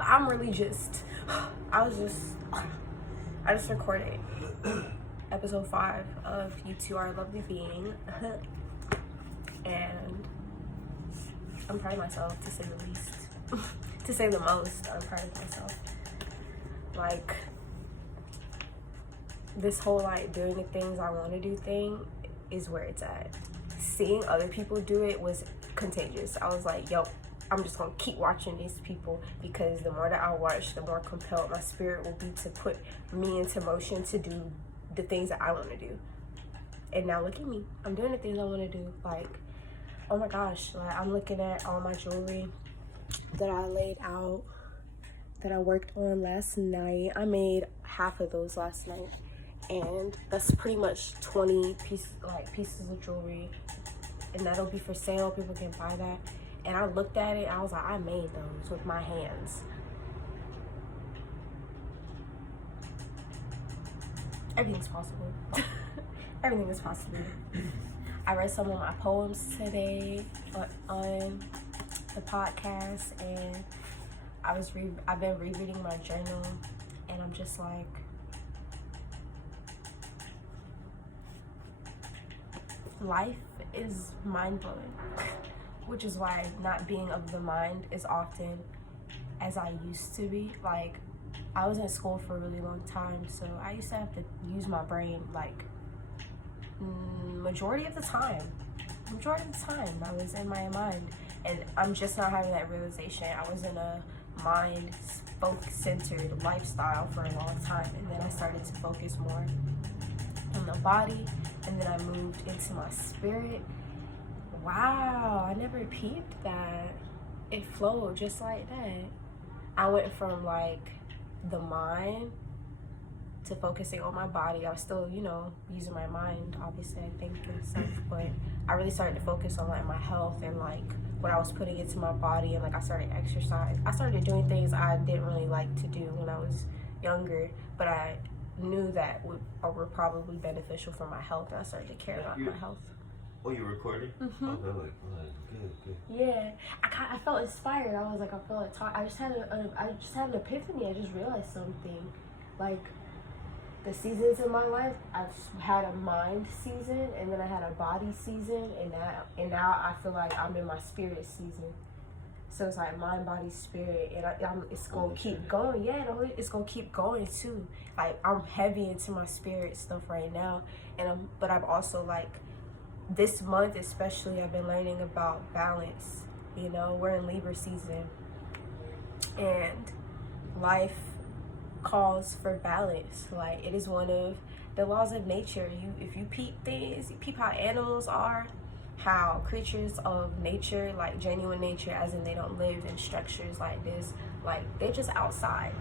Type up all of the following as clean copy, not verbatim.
But I'm really just, I just recorded episode 5 of You Two Are a Lovely Being. And I'm proud of myself, to say the least. To say the most, I'm proud of myself. Like, this whole like doing the things I want to do thing is where it's at. Seeing other people do it was contagious. I was like, yo, I'm just gonna keep watching these people, because the more that I watch, the more compelled my spirit will be to put me into motion to do the things that I want to do. And now look at me, I'm doing the things I want to do. Like, oh my gosh, like I'm looking at all my jewelry that I laid out, that I worked on last night. I made half of those last night, and that's pretty much 20 pieces of jewelry, and that'll be for sale. People can buy that. And I looked at it, I was like, I made those with my hands. Everything's possible. Everything is possible. I read some of my poems today on the podcast, and I've been rereading my journal, and I'm just like, life is mind-blowing. Which is why not being of the mind is often as I used to be. Like, I was in school for a really long time, so I used to have to use my brain like majority of the time I was in my mind, and I'm just not having that realization. I was in a mind centered lifestyle for a long time, and then I started to focus more on the body, and then I moved into my spirit. Wow, I never peeped that. It flowed just like that. I went from like the mind to focusing on my body. I was still, using my mind, obviously, I think, and stuff, but I really started to focus on like my health and like what I was putting into my body, and like I started exercise. I started doing things I didn't really like to do when I was younger, but I knew that were probably beneficial for my health, and I started to care about my health. Oh, you recording? Mm-hmm. Oh, good. Yeah, I felt inspired. I was like, I feel like I just had an epiphany. I just realized something. Like, the seasons in my life, I've had a mind season, and then I had a body season, and now I feel like I'm in my spirit season. So it's like mind, body, spirit, and it's gonna keep going. Yeah, it's gonna keep going too. Like, I'm heavy into my spirit stuff right now, but I'm also like, this month especially, I've been learning about balance. We're in Libra season, and life calls for balance. Like, it is one of the laws of nature. If you peep things, you peep how animals are, how creatures of nature, like genuine nature, as in they don't live in structures like this, like they're just outside.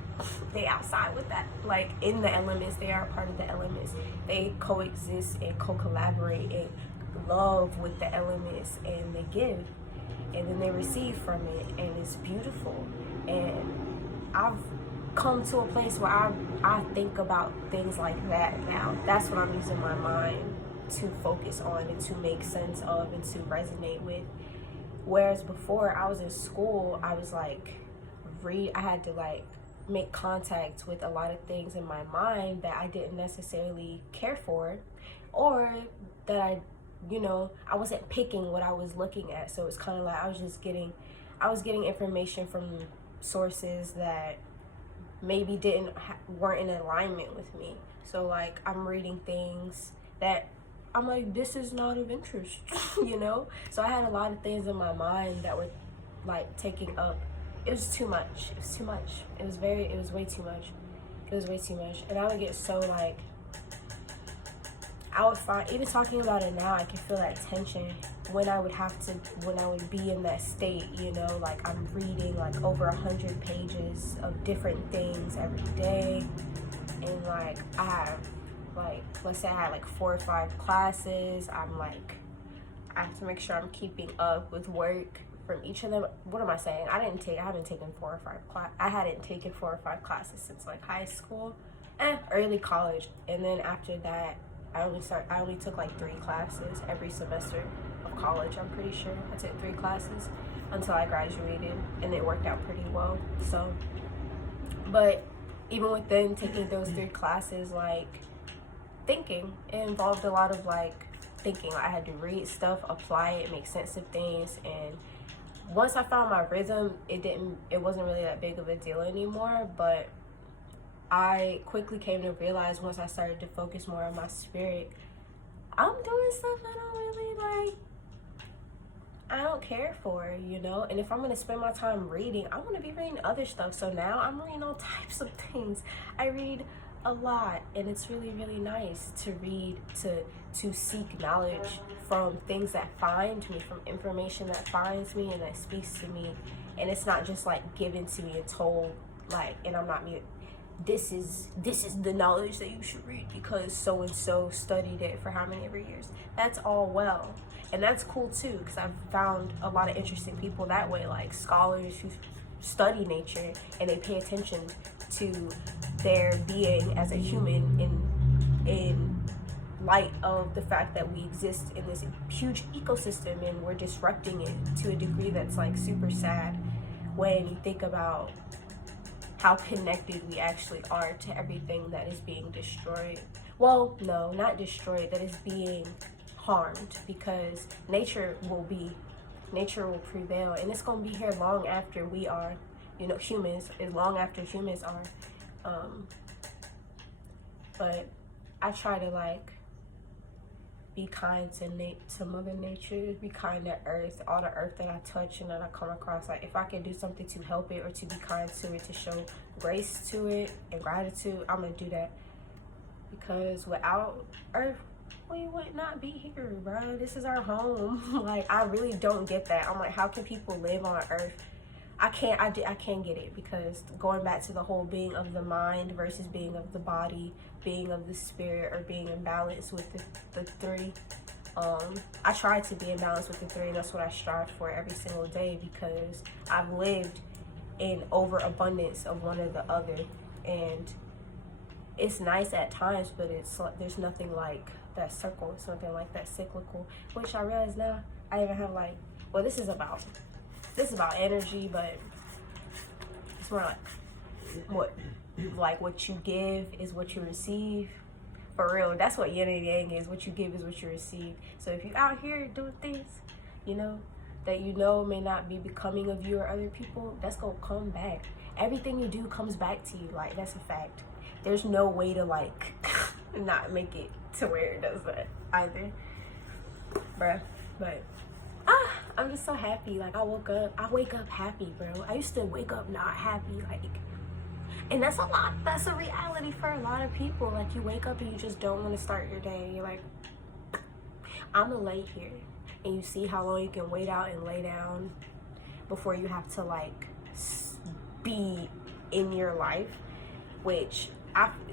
They outside with that, like in the elements. They are part of the elements. They coexist and co-collaborate and love with the elements, and they give, and then they receive from it, and it's beautiful. And I've come to a place where I think about things like that now. That's what I'm using my mind to focus on and to make sense of and to resonate with. Whereas before, I was in school, I was like, I had to like make contact with a lot of things in my mind that I didn't necessarily care for, or that I wasn't picking what I was looking at. So it's kind of like I was getting information from sources that maybe weren't in alignment with me. So like, I'm reading things that I'm like, this is not of interest. So I had a lot of things in my mind that were like taking up. It was too much. It was way too much. And I would get so like, I would find, even talking about it now, I can feel that tension when I would be in that state, like I'm reading like over 100 pages of different things every day. And like, I have like, let's say I had like 4 or 5 classes. I have to make sure I'm keeping up with work from each of them. What am I saying? I haven't taken 4 or 5 classes. I hadn't taken 4 or 5 classes since like high school and early college. And then after that, I only took like 3 classes every semester of college. I'm pretty sure I took 3 classes until I graduated, and it worked out pretty well. So But even within taking those 3 classes, like thinking, it involved a lot of like thinking. I had to read stuff, apply it, make sense of things, and once I found my rhythm, it wasn't really that big of a deal anymore. But I quickly came to realize, once I started to focus more on my spirit, I'm doing stuff I don't really like, I don't care for, you know? And if I'm gonna spend my time reading, I wanna be reading other stuff. So now I'm reading all types of things. I read a lot, and it's really, really nice to read, to seek knowledge from things that find me, from information that finds me and that speaks to me. And it's not just like given to me and told, like, and I'm not me. This is the knowledge that you should read because so and so studied it for how many ever years. That's all well, and that's cool too, because I've found a lot of interesting people that way, like scholars who study nature and they pay attention to their being as a human in light of the fact that we exist in this huge ecosystem and we're disrupting it to a degree that's like super sad when you think about how connected we actually are to everything that is being destroyed. Well, no, not destroyed, that is being harmed, because nature will prevail, and it's gonna be here long after we are, you know, humans, as long after humans are. But I try to like be kind to Mother Nature, be kind to Earth, all the Earth that I touch and that I come across. Like, if I can do something to help it or to be kind to it, to show grace to it and gratitude, I'm gonna do that. Because without Earth, we would not be here, bro. This is our home. Like, I really don't get that. I'm like, how can people live on Earth? I can't get it, because going back to the whole being of the mind versus being of the body, being of the spirit, or being in balance with the 3. I try to be in balance with the 3, and that's what I strive for every single day, because I've lived in overabundance of one or the other, and it's nice at times, but there's nothing like that circle. It's nothing like that cyclical, which I realize now. I even have like, well, this is about energy, but it's more like what you give is what you receive. For real, that's what yin and yang is. What you give is what you receive. So if you're out here doing things, you know, that you know may not be becoming of you or other people, that's gonna come back. Everything you do comes back to you. Like, that's a fact. There's no way to like not make it to where it does that either, bruh. But I'm just so happy. Like, I wake up happy, bro. I used to wake up not happy, like, and that's a reality for a lot of people. Like, you wake up and you just don't want to start your day. You're like, I'm gonna lay here, and you see how long you can wait out and lay down before you have to like be in your life. Which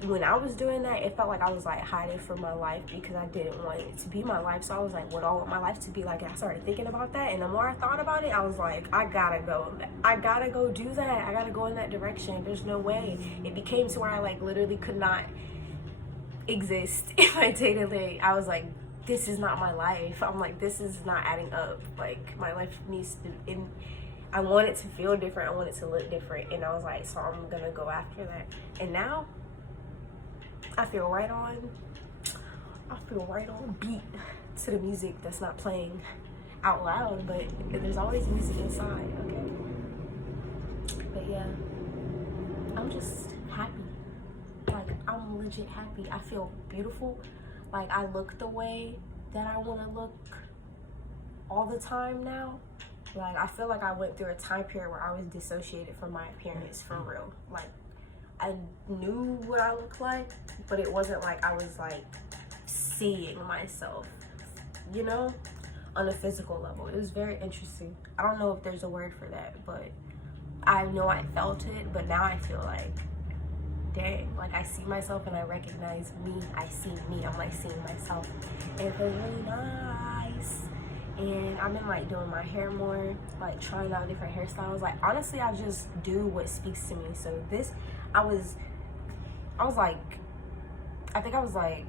when I was doing that, it felt like I was like hiding from my life, because I didn't want it to be my life. So I was like, what do I want my life to be like? And I started thinking about that, and the more I thought about it, I was like, I gotta go do that. I gotta go in that direction. There's no way. It became to where I like literally could not exist in my day-to-day. I was like, this is not my life. I'm like, this is not adding up. Like, my life needs to, I want it to feel different. I want it to look different. And I was like, so I'm gonna go after that. And now I feel right on beat to the music that's not playing out loud, but there's always music inside, okay? But yeah, I'm just happy. Like, I'm legit happy. I feel beautiful. Like, I look the way that I want to look all the time now. Like, I feel like I went through a time period where I was dissociated from my appearance, for real. Like, I knew what I looked like, but it wasn't like I was like seeing myself, you know, on a physical level. It was very interesting. I don't know if there's a word for that, but I know I felt it. But now I feel like, dang, like I see myself and I recognize me. I see me. I'm like seeing myself, and it feels really nice. And I've been like doing my hair more, like trying out different hairstyles. Like, honestly, I just do what speaks to me. So this, I was like, I think I was like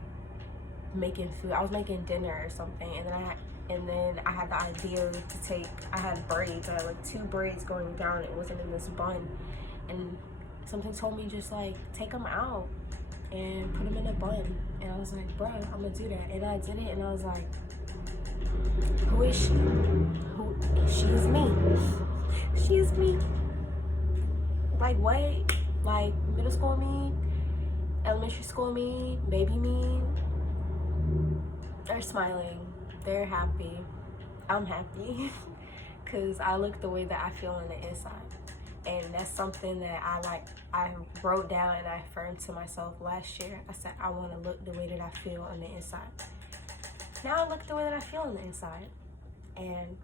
making food. I was making dinner or something, and then I had the idea to take, I had braids. I had like 2 braids going down. It wasn't in this bun, and something told me just like take them out and put them in a bun. And I was like, bro, I'm gonna do that. And I did it, and I was like, who is she? She's me. She's me. Like what? Like middle school me, elementary school me, baby me. They're smiling. They're happy. I'm happy. Because I look the way that I feel on the inside. And that's something that I wrote down and I affirmed to myself last year. I said, I want to look the way that I feel on the inside. Now I look the way that I feel on the inside. And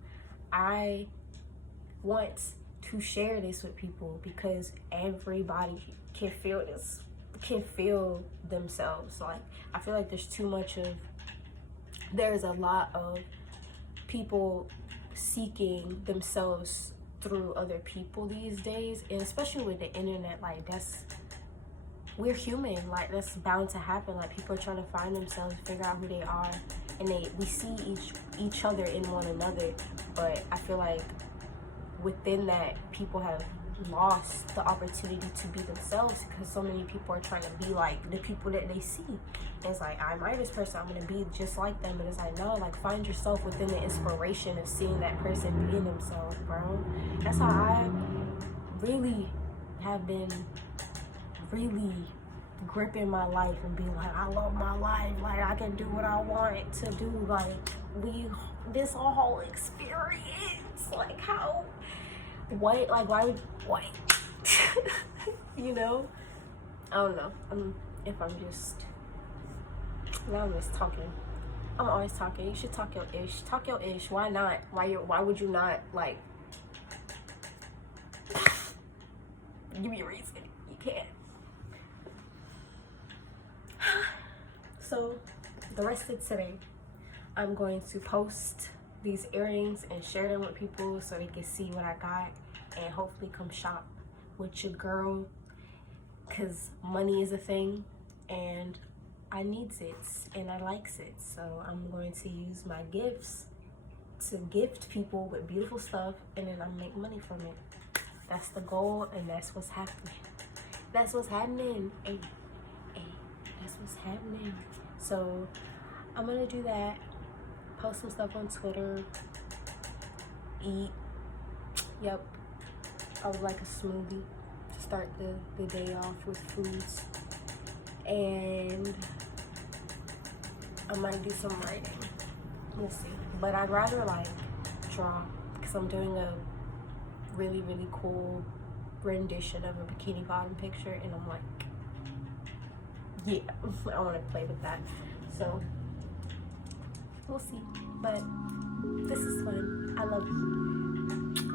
I want to share this with people because everybody can feel this, can feel themselves. Like, I feel like there's a lot of people seeking themselves through other people these days, and especially with the internet, like we're human, like that's bound to happen. Like people are trying to find themselves, figure out who they are, and we see each other in one another. But I feel like within that, people have lost the opportunity to be themselves because so many people are trying to be like the people that they see. And it's like, I admire this person, I'm gonna be just like them. But it's like, no, like find yourself within the inspiration of seeing that person being themselves, bro. That's how I really have been really gripping my life and being like, I love my life, like I can do what I want to do. Like this whole experience, like how, what, like why would, what? You know, I don't know. I'm just talking. I'm always talking. You should talk your ish. Talk your ish. Why not? Why would you not? Like, give me a reason. You can't. So the rest of today, I'm going to post these earrings and share them with people so they can see what I got and hopefully come shop with your girl, because money is a thing and I needs it and I likes it. So I'm going to use my gifts to gift people with beautiful stuff, and then I make money from it. That's the goal, and that's what's happening. That's what's happening. Hey, that's what's happening. So I'm gonna do that, post some stuff on Twitter, eat. Yep, I would like a smoothie to start the day off with foods. And I might do some writing. We'll see. But I'd rather like draw, because I'm doing a really, really cool rendition of a Bikini Bottom picture, and I'm like, yeah, I want to play with that. So we'll see. But this is fun. I love you.